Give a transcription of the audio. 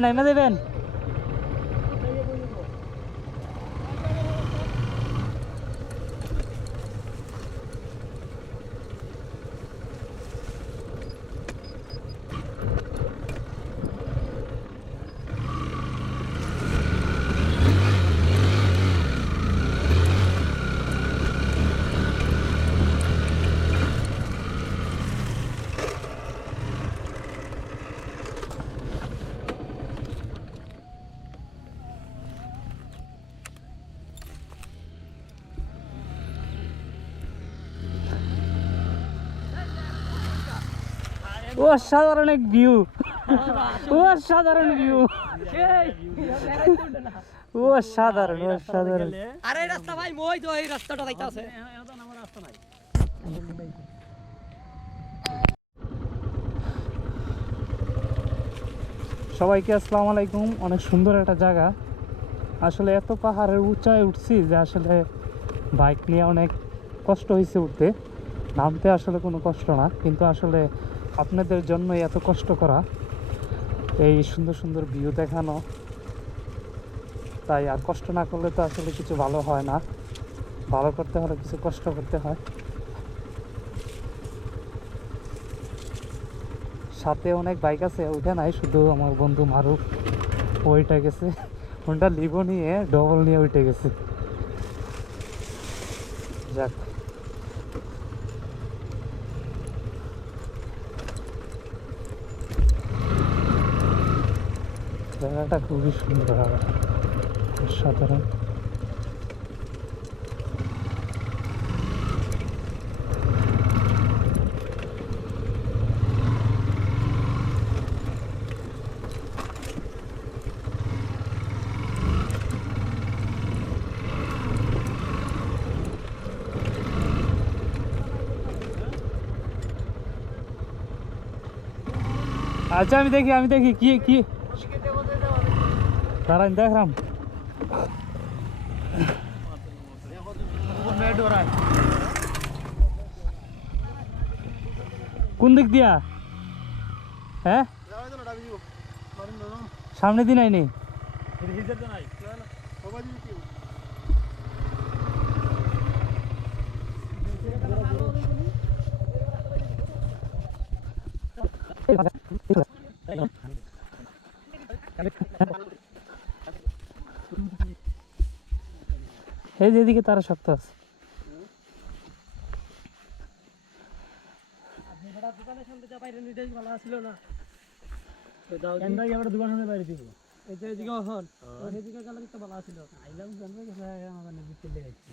নাইমা দেবেন অসাধারণ এক ভিউ অসাধারণ ভিউ অসাধারণ অসাধারণ আরে রাস্তা ভাই মই তো এই রাস্তাটা যাইতা আছে সবাইকে আসসালামু আলাইকুম। অনেক সুন্দর একটা জায়গা। আসলে এত পাহাড়ের উঁচায় উঠছি যে আসলে বাইক নিয়ে অনেক কষ্ট হয়েছে উঠতে। নামতে আসলে কোনো কষ্ট না, কিন্তু আসলে আপনাদের জন্যই এত কষ্ট করা, এই সুন্দর সুন্দর ভিউ দেখানো। তাই আর কষ্ট না করলে তো আসলে কিছু ভালো হয় না। ভালো করতে হলে কিছু কষ্ট করতে হয়। সাথে অনেক বাইক আছে, ওইটা নাই, শুধু আমার বন্ধু মারুফ ওইটা গেছে। ওটা লিভো নিয়ে ডবল নিয়ে উঠে গেছে। যাক, জায়গাটা খুবই সুন্দর, অসাধারণ। আচ্ছা, আমি দেখি কি কি দাঁড়ান, দেখলাম কোন দিক দিয়া? হ্যাঁ, সামনে দিন আইনি। এই যেদিকে তারা শক্ত আছে। দোকানের সামনে যা বাইরে নিতেই ভালো ছিল না দোকানের বাইরে দিব এই যে এদিকে হন এদিকে গেলে তো ভালো ছিল আইলাম জানবে আমার নিজে চলে গেছে